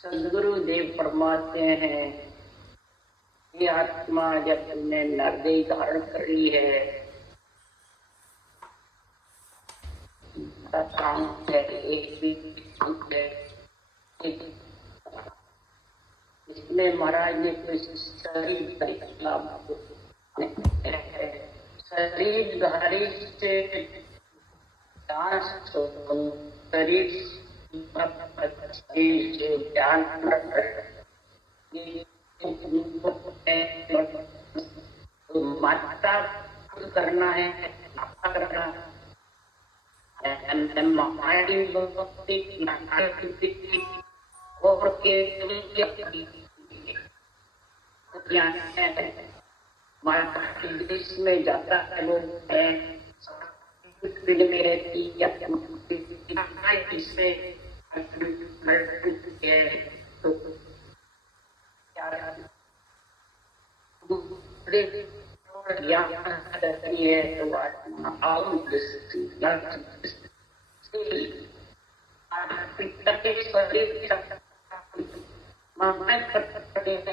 सदगुरुदेव फरमाते हैं, ये आत्मा जब तुमने नरदेह धारण कर ली है, इसमें महाराज ने कोई शरीरधारी से शरीर ध्यान माता करना है, करना और देश में जाता है, लोग में रहती या इससे तो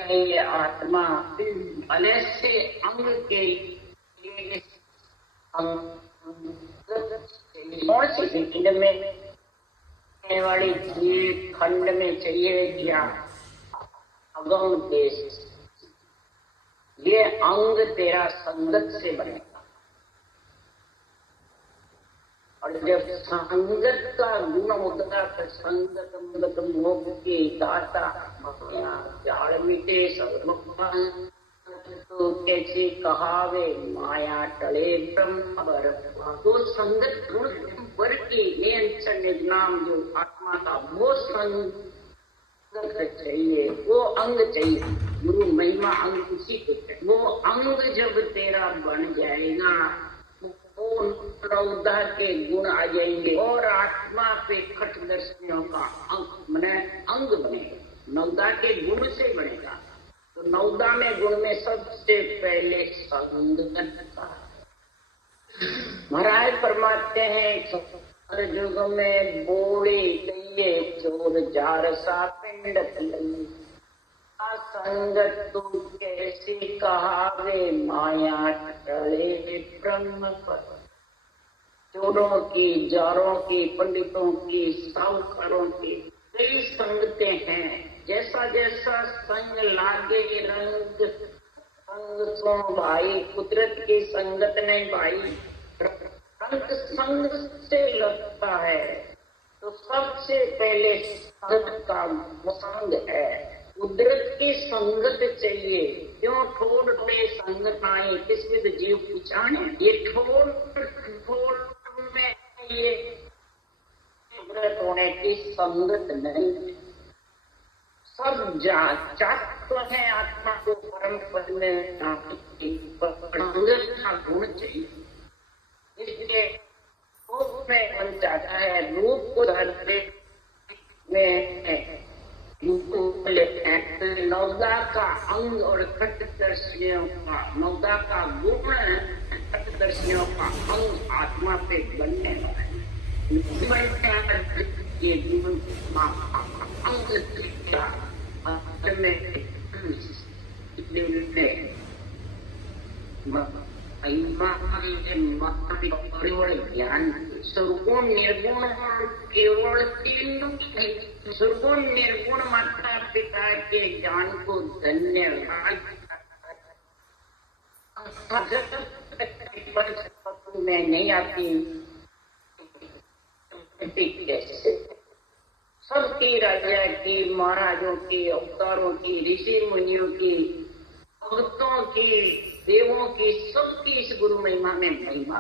ये आत्मा भले से अंग के में वाली खंड में चाहिए क्या अगम देश, ये अंग तेरा संगत से बनेगा। और जब संगत का गुण होता है, संगत मोह के दाता जाल मिटे सब, तो कैसे कहावे माया टले ब्रह्म बर। तो संगत गुण वर के नाम जो आत्मा का वो संगत चाहिए, वो अंग चाहिए। गुरु महिमा अंग उसी को चाहिए। वो अंग जब तेरा बन जाएगा, वो नौदा के गुण आ जाएंगे और आत्मा पे खटदर्शियों का अंग मने अंग बनेगा। नौदा के गुण से बनेगा। तो नौदा में गुण में सबसे पहले संगत। महाराज फरमाते हैं, युग में बोले गए चोर जार सा पिंड संगत तू कैसी कहावे माया टले ब्रह्म पर। चोरों की, जारों की, पंडितों की, साहूकारों की कई संगतें हैं। जैसा जैसा संग लागे रंग, संग सो भाई, कुदरत की संगत नहीं भाई, रंग संग से लगता है। तो सबसे पहले संगत का संग है, कुदरत की संगत चाहिए। क्यों ठोर पे संगत आई, किस विध जीव पुछाने। ये ठोर में ये कुदरत होने की संगत नहीं। सब चाहते हैं आत्मा को परम पद में संगत का गुण चाहिए। इसलिए रूप में बन जाता है, रूप को धरते में नौदा का अंग और खटदर्शियों का, नौदा का गुण खटदर्शियों का अंग आत्मा पे बनने वाला है। ये जीवन अंग ज्ञान सुरगुण निर्गुण केवल तीन, सुरगुण निर्गुण माता पिता के ज्ञान को धन्यवाद में नहीं आती। कैसे सबकी राजा की, महाराजों की, अवतारों की, ऋषि मुनियों की, भक्तों की, देवों की, सबकी इस गुरु महिमा में महिमा,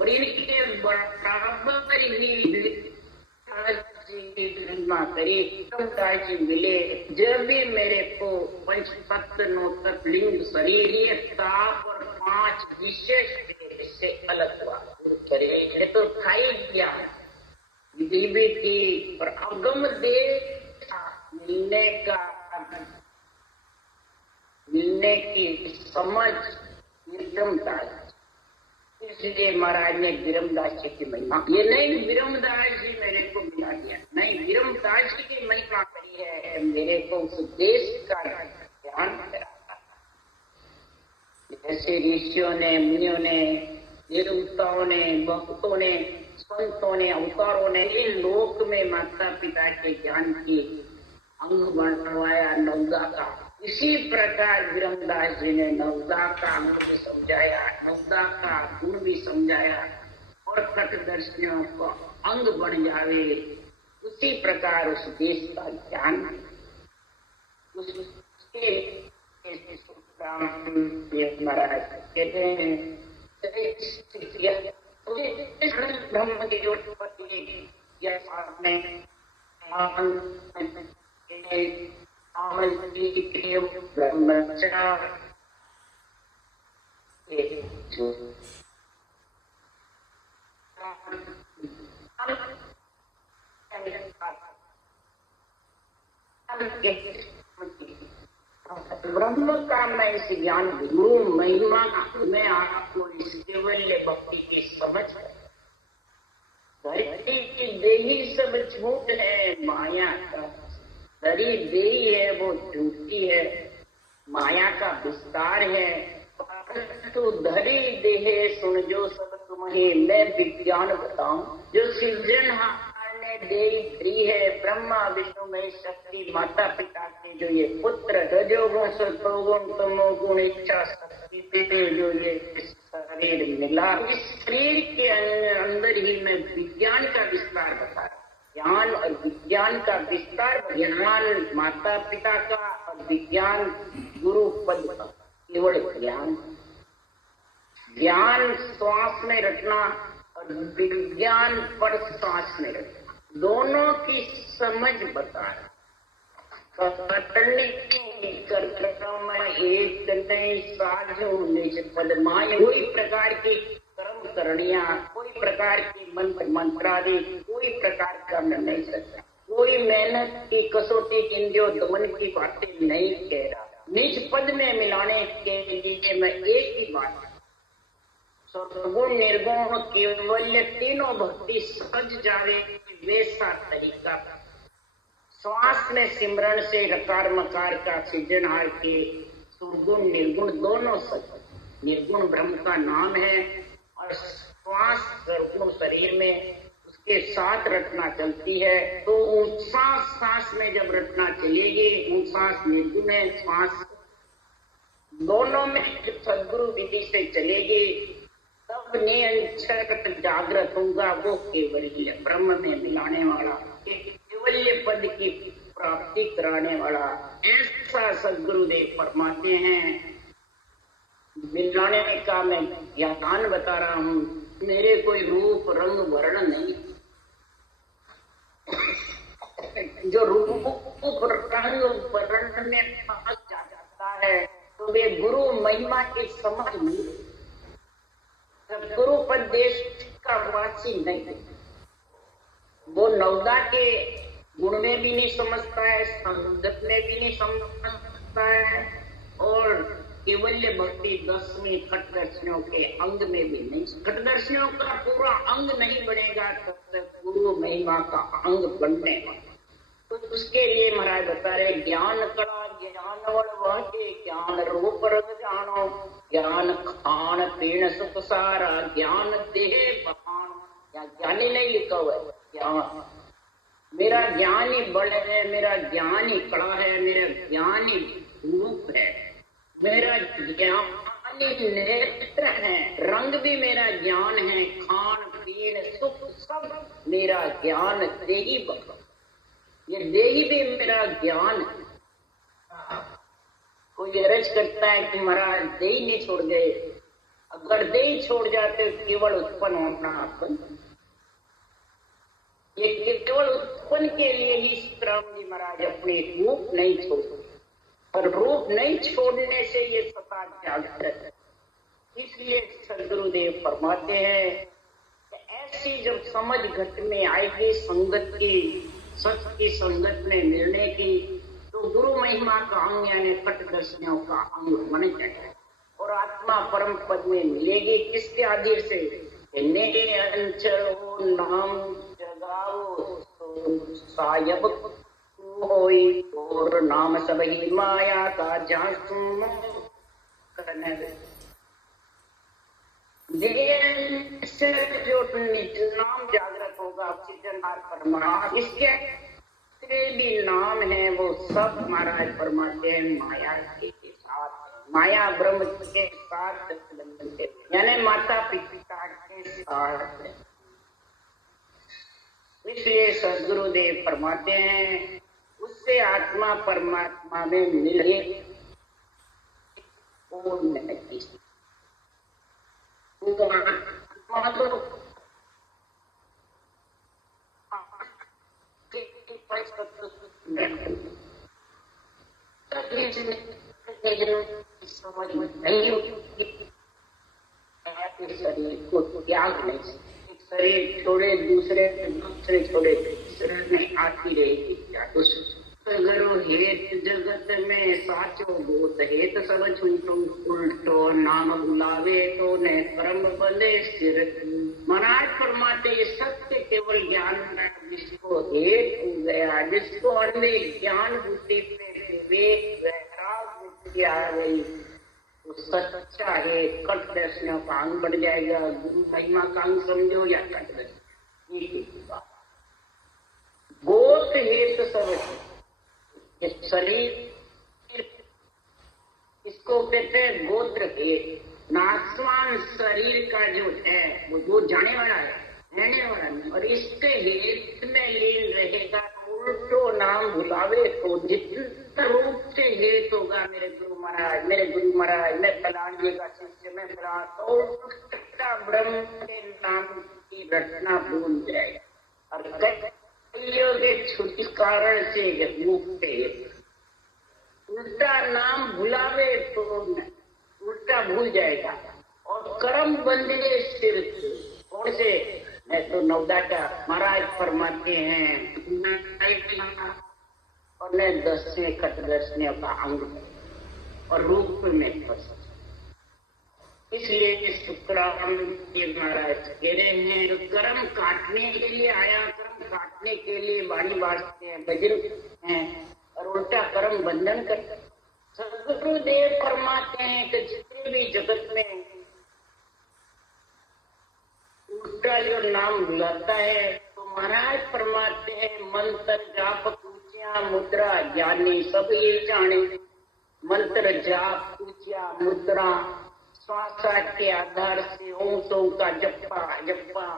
और इनके बराबर ही करी जी मिले। जब भी मेरे को पंच तत्व नौ तत्व लिंग शरीर ताप और 5 विशेष से अलग हुआ। करे तो था ही ज्ञान विधि की, और अगम देश मिलने की समझ निर्गमता। इसलिए महाराज ने विरमदास जी की महिमा, ये नहीं विरमदास जी मेरे को मिला दिया, नहीं, विरमदास जी की महिमा करी है, मेरे को उस देश का ज्ञान करा। जैसे ऋषियों ने, मुनियों ने, देवताओं ने, भक्तों ने, संतों ने, अवतारों ने इन लोक में माता पिता के ज्ञान की अंग बनवाया नवदा का, इसी प्रकार विरमदास जी ने नवदा का अंग भी समझाया, नवदा का गुण भी समझाया, और तटदर्शियों को अंग बन जावे, उसी प्रकार उस देश का ज्ञान उसके महाराज कहते हैं ब्रह्म की उत्पत्ति या सामने ब्रह्मचार ब्रह्म का मैं इस ज्ञान गुरु महिमा में आपको इस केवल्य भक्ति की समझ है। धरती की देही सब झूठ है, माया का धरी देही है वो झूठी है, माया का विस्तार है। तो धरी देहे सुन जो सब तुम्हें मैं विज्ञान बताऊं, जो सृजनहार ने देही धरी है, ब्रह्मा विष्णु में शक्ति माता पिता के जो ये पुत्र, रजोगुण सतोगुण तमोगुण इच्छा शक्ति पे जो ये शरीर मिला, इस शरीर के अंदर ही मैं विज्ञान का विस्तार बता, ज्ञान और विज्ञान का विस्तार, ज्ञान माता पिता का और विज्ञान गुरु पद का, केवल ज्ञान, ज्ञान श्वास में रखना और विज्ञान पर श्वास में रखना, दोनों की समझ बताना। एक नहीं साझो निज पदमाय, कोई प्रकार की कर्म करणिया, कोई प्रकार की मंत्र मंत्रादि, कोई प्रकार करना नहीं सकता, कोई मेहनत की कसौटी इंद्रियों दमन की बातें नहीं कह रहा। निज पद में मिलाने के लिए मैं एक ही बात, सगुण निर्गुण केवल्य तीनों भक्ति सज जावे, वैसा तरीका श्वास में सिमरण से रकार मकार का सृजनहार के सुगुण निर्गुण दोनों सच, निर्गुण ब्रह्म का नाम है, और श्वास सर्वगुण शरीर में उसके साथ रटना चलती है। तो श्वास सांस में जब रटना चलेगी, श्वास निर्गुण है, श्वास दोनों में सदगुरु विधि से चलेगी, तब नियंत्रण जागृत होगा, वो केवल्य ब्रह्म में मिलाने वाला, केवल्य पद की प्राप्ति कराने वाला, ऐसा सदगुरुदेव फरमाते हैं। मिलाने का मैं ज्ञान बता रहा हूँ, मेरे कोई रूप रंग वर्ण नहीं, जो रूप रंग वर्ण में फंस जाता है तो वे गुरु महिमा की समझ नहीं, गुरु उपदेश का वासी नहीं, वो नवदा के गुण में भी नहीं समझता है, संगत में भी नहीं समझता है, और केवल्य भक्ति 10वीं खटदर्शियों के अंग में भी नहीं, खटदर्शियों का पूरा अंग नहीं बनेगा तब तक गुरु महिमा का अंग बनने वाला। तो उसके लिए महाराज बता रहे, ज्ञान कड़ा ज्ञान वड़ के ज्ञान रूप रंग जानो, ज्ञान खान पीण सुख सारा, ज्ञान देह बहान, या ज्ञानी नहीं लिखा हुआ है, ज्ञान मेरा ज्ञान ही बल है, मेरा ज्ञान ही कड़ा है, मेरा ज्ञान ही रूप है, मेरा ज्ञानी नेत्र है, रंग भी मेरा ज्ञान है, खान पीण सुख सब मेरा ज्ञान देही बखा, ये देही भी मेरा ज्ञान है। कोई अर्ज करता है कि महाराज देही नहीं छोड़ गए, अगर देही छोड़ जाते केवल उत्पन्न होना अपन, ये केवल उत्पन्न के लिए ही राम जी महाराज अपने रूप नहीं छोड़ते, और रूप नहीं छोड़ने से ये सता जागृत है। इसलिए सदगुरुदेव फरमाते हैं कि ऐसी जब समझ घट में आएगी संगत की, सच की संगत में मिलने की, तो गुरु महिमा का अंग यानी कट दर्शनों का अंग बन जाएगा और आत्मा परम पद में मिलेगी। किसके आदेश से? ने अंचलो नाम जगाओ तो सायब होई, और नाम सब ही माया का जासुम करने से जो नाम जागृत होगा परमात्मा, इसके भी नाम है वो सब महाराज फरमाते हैं माया के साथ, माया ब्रह्म के साथ यानी माता पिता के साथ। इसलिए सदगुरुदेव फरमाते हैं उससे आत्मा परमात्मा में मिले और नहीं। शरीर को त्याग नहीं, शरीर छोड़े दूसरे छोड़े तीसरे में आती रहेगी क्या? अगर हेत जगत में साचो भूत हेत सब छूटो उल्टो नाम बुलावे तो न कर्म बंधे सिर। महाराज फरमाते ये सत्य केवल ज्ञान है, जिसको हेत हो गया, जिसको अन्य ज्ञान बुद्धि पे विवेक वैराग बुद्धि आ गई, तो सच्चा है कट दर्शनों का अंग बढ़ जाएगा। गुरु महिमा का अंग समझो या कट दर्शन, गोत हेत सब शरीर, इसको कहते हैं गोत्र के नासवान शरीर का जो है वो जो जाने वाला है, रहने वाला नहीं, और इसके हेत में लीन रहेगा। उल्टो नाम भुलावे तो जितना रूप से हेत होगा, मेरे गुरु महाराज, मेरे गुरु महाराज, मैं फलान जी का शिष्य, मैं फलान, तो ब्रह्म के नाम की रचना भूल जाएगा। और छुटकारण से मुक्त, उल्टा नाम भुलावे तो उल्टा भूल जाएगा। और कर्म बंधे सिर, कौन से? मैं तो नवदाटा महाराज फरमाते हैं और मैं 10 से कट दर्शनों का अंग और रूप में फंस। इसलिए शुक्राम देव महाराज कह रहे हैं जो कर्म काटने के लिए आया, कर्म काटने के लिए वाणी बांटते हैं, बजर हैं, और उल्टा कर्म बंधन करते। सदगुरुदेव फरमाते हैं कि जितने भी जगत में उल्टा जो नाम बुलाता है, तो महाराज फरमाते हैं मंत्र जाप पूछिया मुद्रा ज्ञानी सब ये जाने। मंत्र जाप पूछिया मुद्रा श्वास के आधार से ओंसों का जप्पा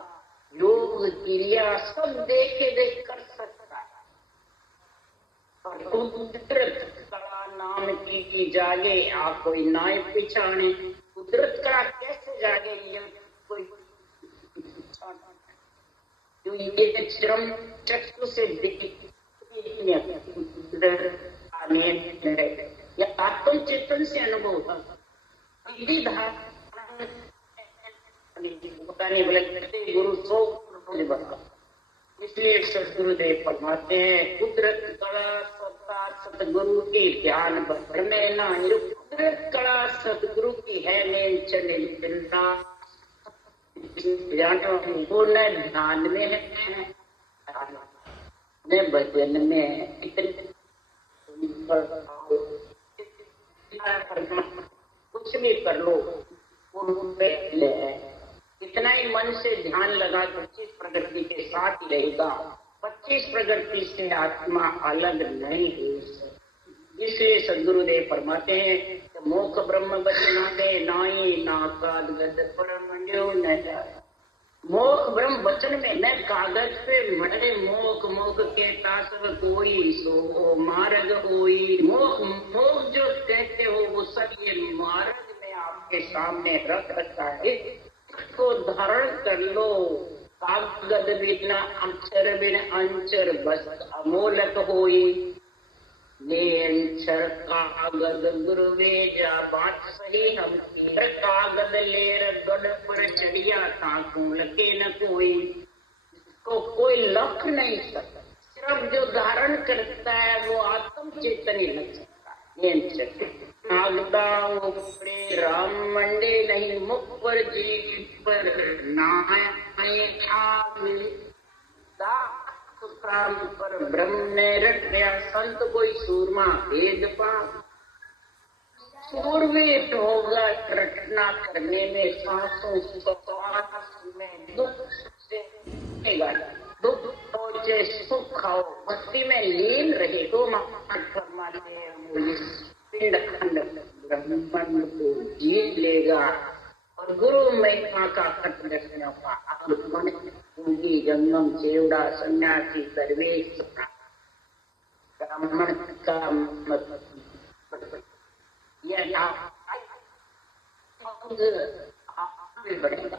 योग क्रिया सब देख कर सकता है। और कुदरत कला नाम की जागे आ कोई नाय पिछाने। कुदरत कला कैसे जागे ये कोई जो ये श्रम चक्षु से या आत्म चेतन से अनुभव होता गुरु सो बता। इसलिए सदगुरुदेव फरमाते हैं कुदरत कला सत्ता सतगुरु की ज्ञान में ना, कुदरत कला सतगुरु की है मेन चले ध्यान में है, भजन में कुछ भी कर लो, इतना ही मन से ध्यान लगा 25 प्रकृति के साथ ही रहेगा। 25 प्रकृति से आत्मा अलग नहीं है। इसलिए सदगुरुदेव फरमाते हैं कि मोक्ष ब्रह्म बचना दे नाई नाकाद गद परम जो न जाए। मोख ब्रह्म वचन में न कागज पे मरे मोख मोख के तासव कोई सो मार्ग होई। मोख मोख जो कहते हो वो सब ये मार्ग में आपके सामने रख रखा है, इसको धारण कर लो। कागद बिना अक्षर बिन अंचर बस अमोलक होई। ले अंचर कागद गुरुवे जा बात सही हम कागद लेर गढ़ पर चढ़िया ताकू लके न कोई। इसको कोई लख नहीं सकता, सिर्फ जो धारण करता है वो आत्म चेतन ही लग सकता है। नागदा ऊपरे राम मंडे नहीं मुख पर जीव पर नाय आवे। काम पर ब्रह्म ने रट गया संत कोई सूरमा भेद पा। सूरवीर होगा रटना करने में सांसों श्वास में दुख से दुख पहुंचे सुख खाओ भक्ति में लीन रहे तो फरमाते हैं पिंड खंड ब्रह्मांड को जीत लेगा। और गुरु महिमा का कट दर्शनों का आगमन उनकी जंगम सेवड़ा सन्यासी सर्वेश ब्राह्मण का यह बढ़ेगा।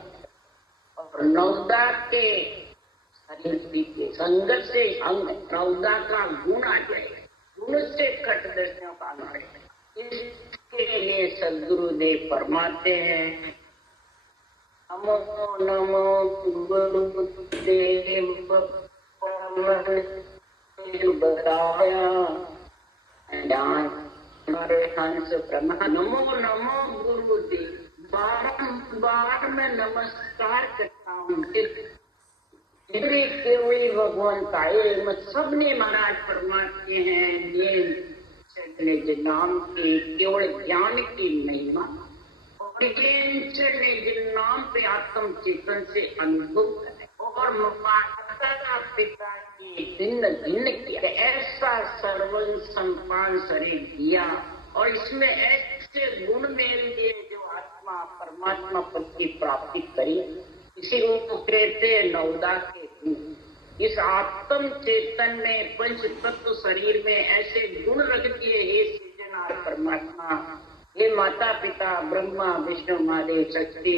और नौदा के शरीर संगत से अंग नौदा का गुण आ जाएगा, गुण से कट दर्शनों का इसके लिए सदगुरुदेव फरमाते हैं नमो नमो गुरुदेव बताया हंस प्रमा। नमो नमो गुरुदेव बारंबार मैं नमस्कार करता हूँ। केवली भगवान आए सबने महाराज फरमाते हैं निज नाम की केवल ज्ञान की महिमा और जिन नाम पे आत्म चेतन से अनुभव करे और माता पिता की भिन्न भिन्न किया ऐसा सर्वन सम्पान शरीर दिया। और इसमें ऐसे गुण मेरे लिए जो आत्मा परमात्मा पद की प्राप्ति करी, इसी को कहते नवदा के गुण। इस आत्म चेतन में पंच तत्व शरीर में ऐसे गुण रख दिए हे सृजनहार परमात्मा, हे माता पिता ब्रह्मा विष्णु महादेव शक्ति,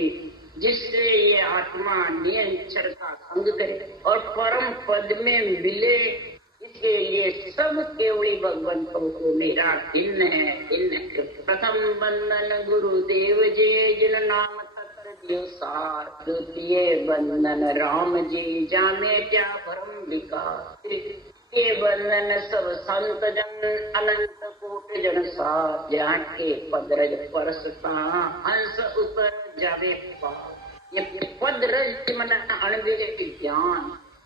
जिससे ये आत्मा निरंतर का संग करे और परम पद में मिले। इसके लिए सब केवली भगवंतों को मेरा दिन है। प्रथम बंधन गुरुदेव जी जिन नाम सार, द्वितीय बंधन राम जी जामे क्या भरम विकार, तृतीय बंधन सब संत जन अनंत कोट जन सार, जाके पदरज परसता हंस उतर जावे पार। ये पदरज मन अणविवेक ज्ञान,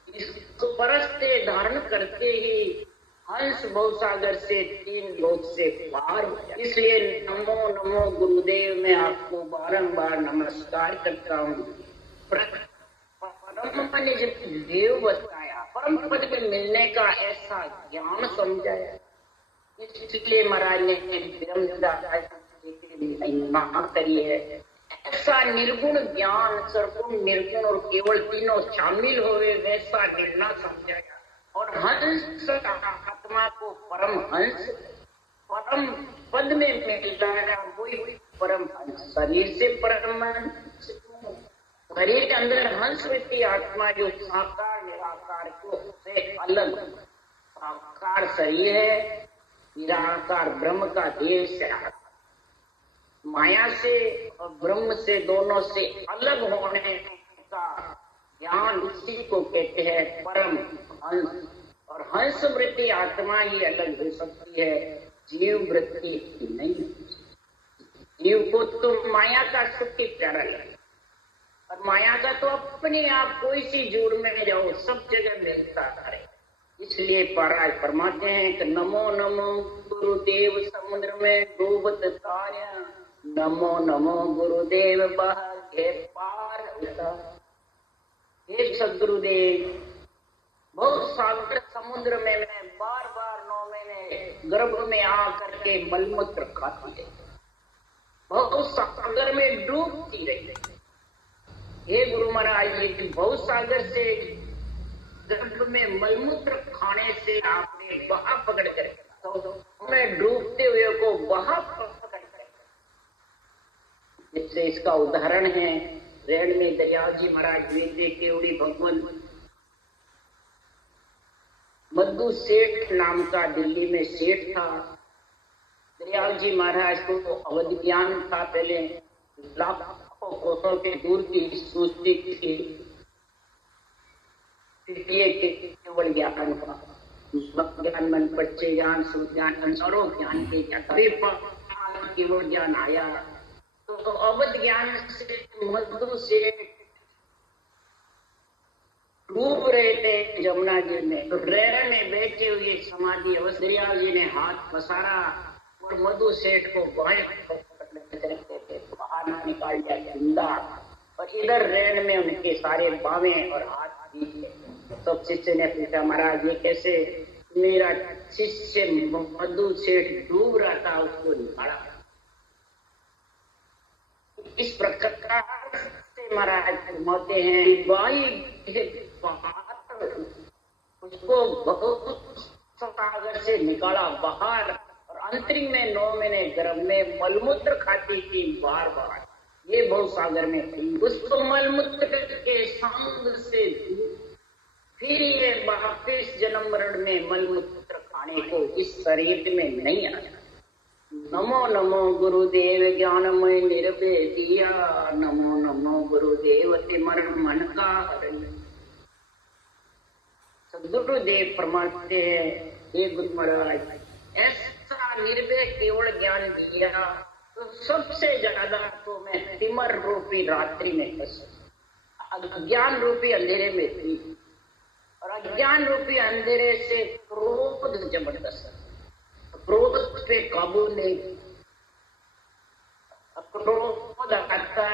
इसको परसते धारण करते ही हंस भवसागर से तीन लोक से पार हो जाए। इसलिए नमो नमो गुरुदेव मैं आपको बारंबार नमस्कार करता हूँ। परम ने जब देव बताया, परम पद में मिलने का ऐसा ज्ञान समझाया, इसलिए महाराज ने महिमा करी है। ऐसा निर्गुण ज्ञान सर्वगुण निर्गुण और केवल तीनों शामिल हुए वैसा निर्णय समझाया। और हंस आत्मा को परम हंस परम पद में मिलता है, वही परम हंस। शरीर से परम हंस, शरीर के अंदर हंस व्यक्ति आत्मा जो साकार निराकार को से अलग, साकार शरीर है, निराकार ब्रह्म का देह से माया से और ब्रह्म से दोनों से अलग होने का ज्ञान, उसी को कहते हैं परम हंस। और हंस वृत्ति आत्मा ही अलग हो सकती है, जीव वृत्ति नहीं। जीव को तो माया का सुख प्यारा लगे और माया का तो अपने आप कोई सी जोड़ में जाओ सब जगह मिलता है। इसलिए महाराज फरमाते हैं कि नमो नमो गुरुदेव समुद्र में डूबत तारा, नमो नमो गुरुदेव बाहर के पार उतार। हे सदगुरुदेव, बहुत सागर समुद्र में मैं बार बार 9 महीने गर्भ में आकर के मलमूत्र खाती है, बहुत सागर में डूबती रही, हे गुरु महाराज, ये बहुत सागर से गर्भ में मलमूत्र खाने से आपने बहा पकड़ कर, तो मैं डूबते हुए को बहा पकड़ कर, जिससे इसका उदाहरण है रेण में दयाल जी महाराज वेदे केवड़ी भगवान मद्दू सेठ नाम का दिल्ली में सेठ था। दयाल जी महाराज को अवध ज्ञान था, पहले लाखों कोसों के दूर की सूचती थी केवल ज्ञान का, ज्ञान मन बच्चे ज्ञान सूर्य ज्ञान अंसारों ज्ञान के केवल ज्ञान आया। तो अवध ज्ञान से मद्दू सेठ डूब रहे थे जमुना जी में, तो रेरा में बैठे हुए समाधि अवस्था दयाल जी ने हाथ पसारा और मधु सेठ को बाएं बाहर निकाल दिया जिंदा, और इधर रेण में उनके सारे बावें और हाथ बीच। सब शिष्य ने पूछा, महाराज ये कैसे? मेरा शिष्य मधु सेठ डूब रहा था, उसको निकाला। इस प्रकार से महाराज फरमाते हैं, बाई उसको बहुत सागर से निकाला बाहर, और अंतरिंग में 9 महीने गर्भ में मलमूत्र खाती थी बार बार, ये बहुत सागर में थी। उसको मलमूत्र के संग से फिर ये वापिस जन्म मरण में मलमूत्र खाने को इस शरीर में नहीं आया। नमो नमो गुरुदेव ज्ञानमय निर्भय दिया, नमो नमो गुरुदेव तिमर मन का हरण। सदगुरुदेव फरमाते हैं, हे गुरु महाराज ऐसा निर्भय केवल ज्ञान दिया तो सबसे ज्यादा तो मैं तिमर रूपी रात्रि में फंसा, अज्ञान रूपी अंधेरे में थी, और अज्ञान रूपी अंधेरे से क्रोध जबरदस्त, क्रोध पे काबू नहीं, क्रोध आता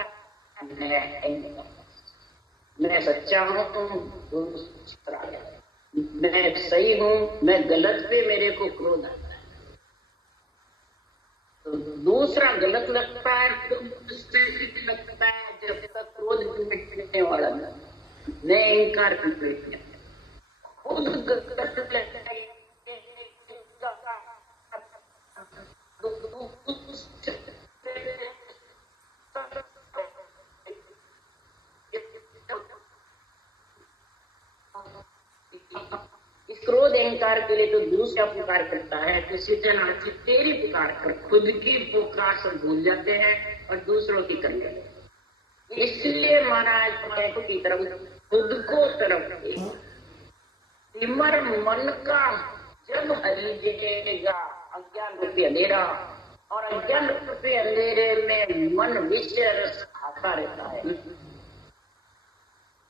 मैं सच्चा हूँ, मैं सही हूँ, मैं गलत पे मेरे को क्रोध आता है, तो दूसरा गलत लगता है तो लगता है जब तक क्रोध मिटने वाला मैं इनकार कंप्लीट खुद इस क्रोध अहंकार के लिए तो दूसरा पुकार करता है, तो सिद्धनाथ जी तेरी पुकार कर खुद की पुकार सब भूल जाते हैं और दूसरों की कर लेते हैं। इसलिए महाराज की तरफ खुद को तरफ तिमर मन का जब हरिजेगा अज्ञान रूपी अंधेरा, और अज्ञान रूपी अंधेरे में मन विषय रस खाता रहता है।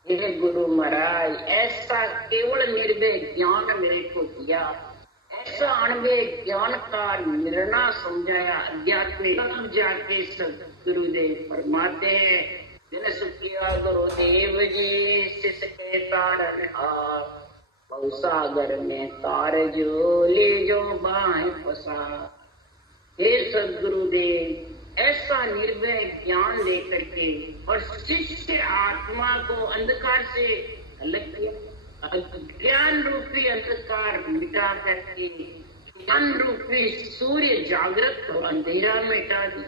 हे गुरु महाराज ऐसा केवल निर्भय ज्ञान मेरे को दिया, ऐसा अणव्य ज्ञान का निर्णय समझाया अध्यात्मिक, तब जाके सदगुरुदेव फरमाते हैं, जिन सुखिया गुरुदेव जी शिष्य के तारण हार, सागर में तार जो ले जो बाएं फंसा। हे सदगुरुदेव ऐसा निर्भय ज्ञान लेकर के और शिष्य आत्मा को अंधकार से अलग किया, ज्ञान रूपी अंधकार मिटा करके ज्ञान रूपी सूर्य जागृत को अंधेरा मिटा दी,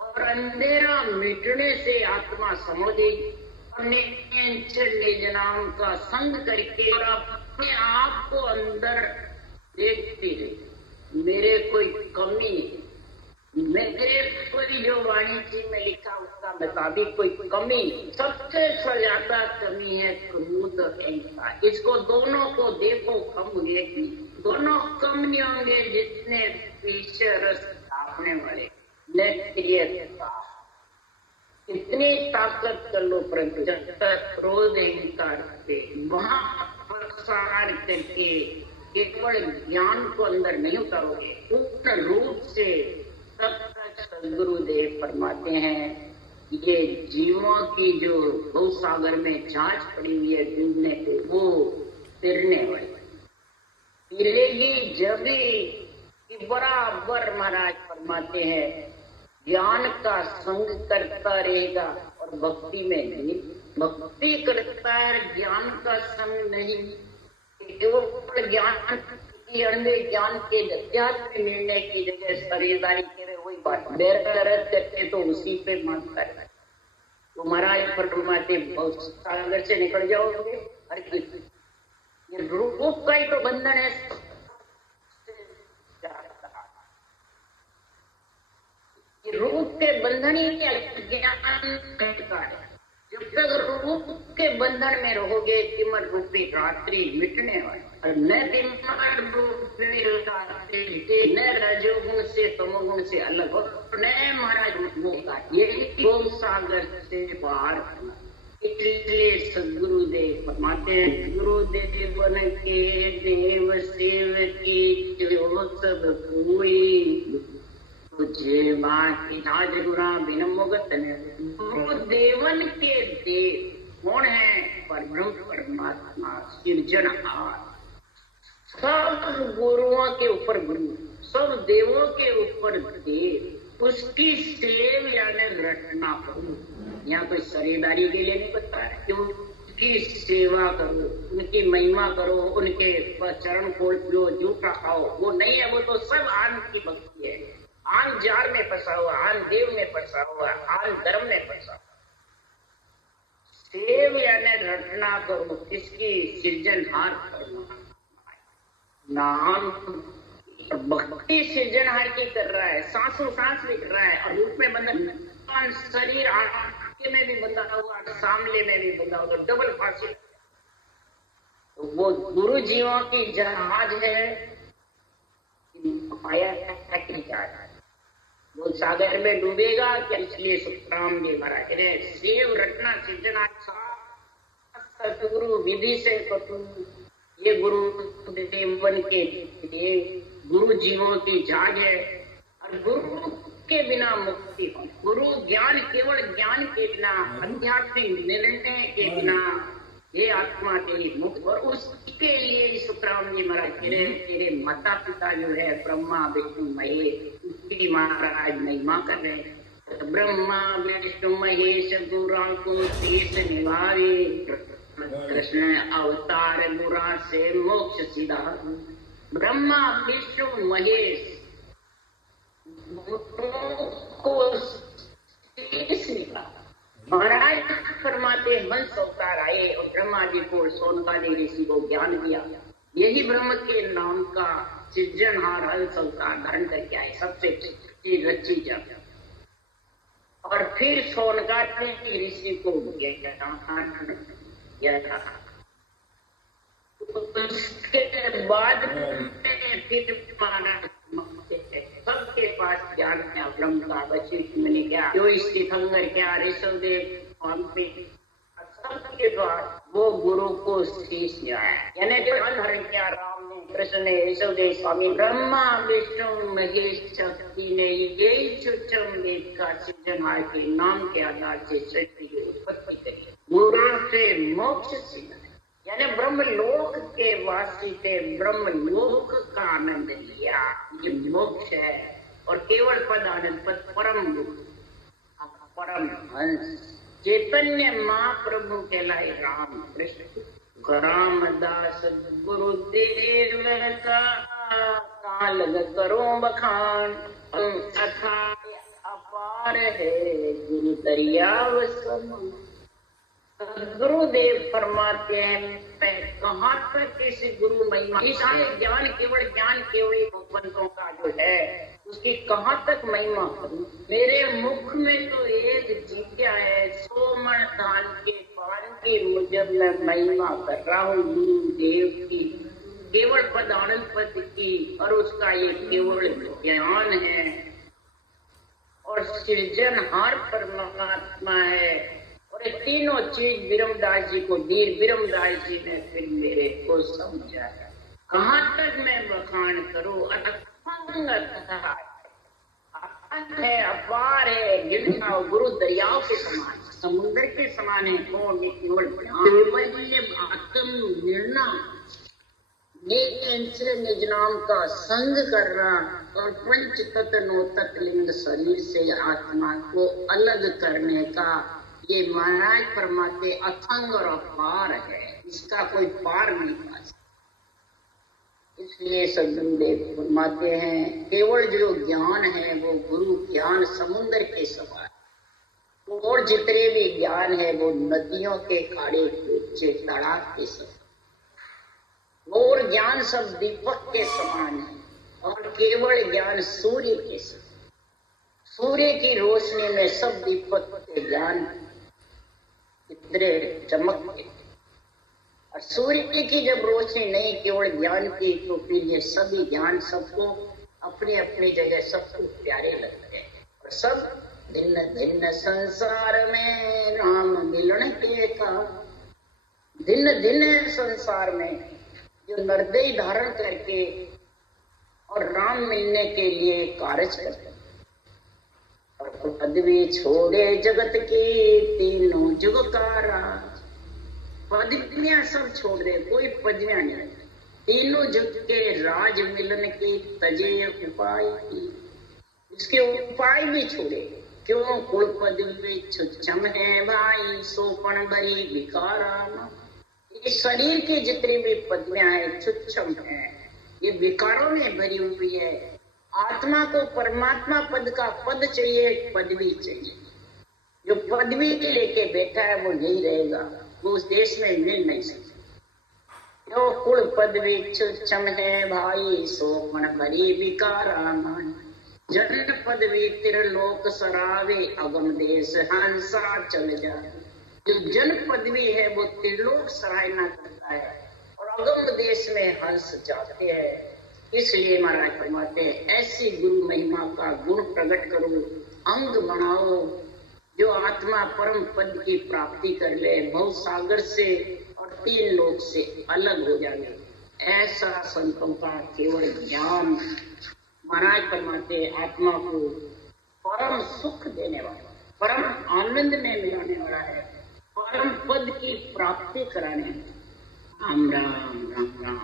और अंधेरा मिटने से आत्मा समझ गई, निज नाम का संग करके और अपने आप को अंदर देखती रही, मेरे कोई कमी, मेरे कोई जो वाणी जी में लिखा उसका मुताबिक कोई कमी, सबसे ज्यादा कमी है क्रोध अहंकार। इसको दोनों को देखो कम हुए, दोनों कम नहीं होंगे जितने पीछे रस आपने वाले इतनी ताकत कर लो, परंतु जब तक क्रोध अहंकार से वहां प्रसार करके केवल ज्ञान को अंदर नहीं उतारोगे पूर्ण रूप से, तब तक सदगुरुदेव फरमाते हैं ये जीवों की जो भव सागर में जांच पड़ी हुई है डूबने पे, वो तिरने वाली तिरेगी जब भी बराबर। महाराज फरमाते हैं ज्ञान का संग करता रहेगा और भक्ति में नहीं। भक्ति करता है, ज्ञान का संग नहीं, केवल ज्ञान की अंधे ज्ञान के अध्यात्म निर्णय की जगह शरीरदारी करे, वही बात बेरत करते तो उसी पे मानता है। तो महाराज फरमाते बहुत सागर से निकल जाओगे, हर किसी ये रूप का ही तो बंधन है। ये रूप के बंधन ही अज्ञान का है। जब तक रूप के बंधन में रहोगे, किमर रूपी रात्रि मिटने वाली, और न किमर रूपी रात्रि, न रजोगुण से तमोगुण से अलग हो, न महाराज होगा यही गोम सागर से बाहर। इसलिए सदगुरुदेव फरमाते हैं, गुरुदेवन के देव सेव की जो सब कोई, तुझे माँ की गुरा बिन मुगत। गुरुदेवन के देव कौन है? परब्रह्म परमात्मा सृजनहार। सब गुरुओं के ऊपर गुरु, सब देवों के ऊपर देव, उसकी सेव यानी रटना करो। यहाँ कोई शरीरदारी के लिए नहीं बता है कि उनकी सेवा करो, उनकी महिमा करो, उनके चरण खोल लो, जूठा खाओ, वो नहीं है। वो तो सब आन की भक्ति है, आन जार में फंसा हुआ, आन देव में फंसा हुआ, आन धर्म में फंसा हुआ। सेव यानी रटना करो, किसकी? सृजनहार करना नाम। भक्ति सृजनहार की कर रहा है, सांसों सांस भी कर रहा है, और रूप में बंधन, शरीर आंखें में भी बंधा हुआ, सामने में भी बंधा हुआ, डबल फांसी। तो वो गुरु जीवों की जहाज है, माया है, वो सागर में डूबेगा क्या? इसलिए सुखराम जी महाराज ने सेव रटना सृजना सतगुरु विधि से कटु, ये गुरु देवन के लिए गुरु जीवों की जाग है। और गुरु के बिना मुक्ति हो, गुरु ज्ञान, केवल ज्ञान के बिना, आध्यात्मिक निर्णय के बिना ये आत्मा तेरी मुक्त। और उसके लिए सुखराम जी महाराज तेरे माता पिता जो है ब्रह्मा विष्णु महेश, उसकी महाराज महिमा कर रहे हैं। ब्रह्मा विष्णु महेश गुरांको शेष निभावे, कृष्ण अवतार गुरा से मोक्ष सीधा। ब्रह्मा विष्णु महेश को शेष निभावे। महाराज फरमाते हंस अवतार आए और ब्रह्मा जी को सोनकादि ऋषि को ज्ञान दिया। यही ब्रह्म के नाम का सृजनहार हंस अवतार धारण करके आए, सबसे रची जब। और फिर सोनकादि ऋषि को उसके बाद फिर सबके पास ज्ञान है ब्रह्म का। वशिष्ठ मुनि क्या, जो तीर्थंकर क्या, ऋषभदेव सबके द्वारा वो गुरु को शीश आया, यानी धर्म क्या, राम ने, कृष्ण ने, ऋषभदेव स्वामी, ब्रह्मा विष्णु महेश शक्ति ने यही सूक्ष्म वेद का सृजनहार के नाम के आधार से सृष्टि की उत्पत्ति करी। गुरु से मोक्ष सिद्ध, यानी ब्रह्म लोक के वासी थे, ब्रह्म लोक का आनंद लिया, ये मोक्ष है। और केवल पद आनंद पद परम परम हंस चैतन्य महाप्रभु कहलाए राम कृष्ण। रामदास गुरुदेव का काल करो बखान, अथाह अपार है गुरु दरियाव सम। गुरुदेव फरमाते हैं, मैं कहाँ तक इस गुरु महिमा, ज्ञान केवल उपबंधों का जो है उसकी कहाँ तक महिमा करूं। मेरे मुख में तो एक जिज्ञा है, 100 मण धान के पान की मुझे मैं महिमा कर रहा हूँ गुरुदेव की, केवल पद आनंद पद की, और उसका ये केवल ज्ञान है। और सृजनहार परमात्मा है। और ये तीनों चीज बिरमदास जी को दी। बिरमदास जी ने फिर मेरे को समझाया, कहाँ तक मैं बखान करूं। है, अपार है, गिरना गुरु दरियाओं के समान, समुद्र के समान है। कौन? केवल आत्म निर्णय निज नाम का संग करना और पंच तत्व नो तत्लिंग शरीर से आत्मा को अलग करने का ये महाराज फरमाते अथंग और अपार है, इसका कोई पार नहीं पा सकता। इसलिए सद्गुरुदेव फरमाते हैं केवल जो ज्ञान है वो गुरु ज्ञान समुद्र के समान, और जितने भी ज्ञान है वो नदियों के खाड़े ऊंचे तालाब के समान, और ज्ञान सब दीपक के समान है, और केवल ज्ञान सूर्य के समान। सूर्य की रोशनी में सब दीपक के ज्ञान इतने चमकते, और सूर्य की जब रोशनी नहीं केवल ज्ञान की, तो फिर ये सभी ज्ञान सबको अपनी अपनी जगह सबको प्यारे लगते हैं, और सब भिन्न भिन्न संसार में राम मिलन के का, भिन्न भिन्न संसार में जो नरदेह धारण करके और राम मिलने के लिए कार्य करते हैं। और पदवी छोड़े जगत के तीनों जुग का राज, पदवियां सब छोड़ दे, कोई पदवियां नहीं, तीनों जुग के राज मिलन की तजे उपाय की, इसके उपाय भी छोड़े। क्यों कुल पदवी छुच्छम है भाई सोपन बरी विकारा, ये शरीर की जितनी भी पदवियां हैं छुच्छम है, ये विकारों में भरी हुई है। आत्मा को परमात्मा पद का पद चाहिए, पदवी चाहिए। जो पदवी लेके बैठा है वो यही रहेगा, वो उस देश में मिल नहीं सकता। जो कुल पदवी छुच्छम है भाई सोपन भरी विकारामान, जन पदवी त्रिलोक सरावे अगम देश हंसा चल जाए। जो जन पदवी है वो त्रिलोक सराहना करता है और अगम देश में हंस जाते हैं। इसलिए महाराज फरमाते हैं ऐसी गुरु महिमा का गुण प्रकट करो, अंग बनाओ, जो आत्मा परम पद की प्राप्ति कर ले, भव सागर से और तीन लोक से अलग हो जाए। ऐसा संतों का केवल ज्ञान महाराज फरमाते आत्मा को परम सुख देने वाला, परम आनंद में मिलाने वाला है, परम पद की प्राप्ति कराने। राम राम राम राम।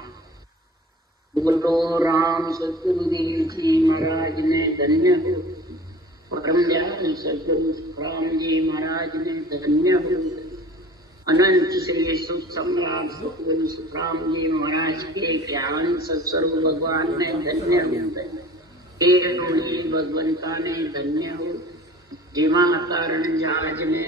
बोलो राम सतगुरुदेव जी महाराज ने धन्य हो, परम ज्ञान सतगुरु राम जी महाराज ने धन्य हो। अनंत श्री सुख सम्राट सतगुरु सुखराम जी महाराज के ज्ञान सत्स्वरूप भगवान ने धन्य हो, भगवंता ने धन्य हो। जिमा कारण जहाज में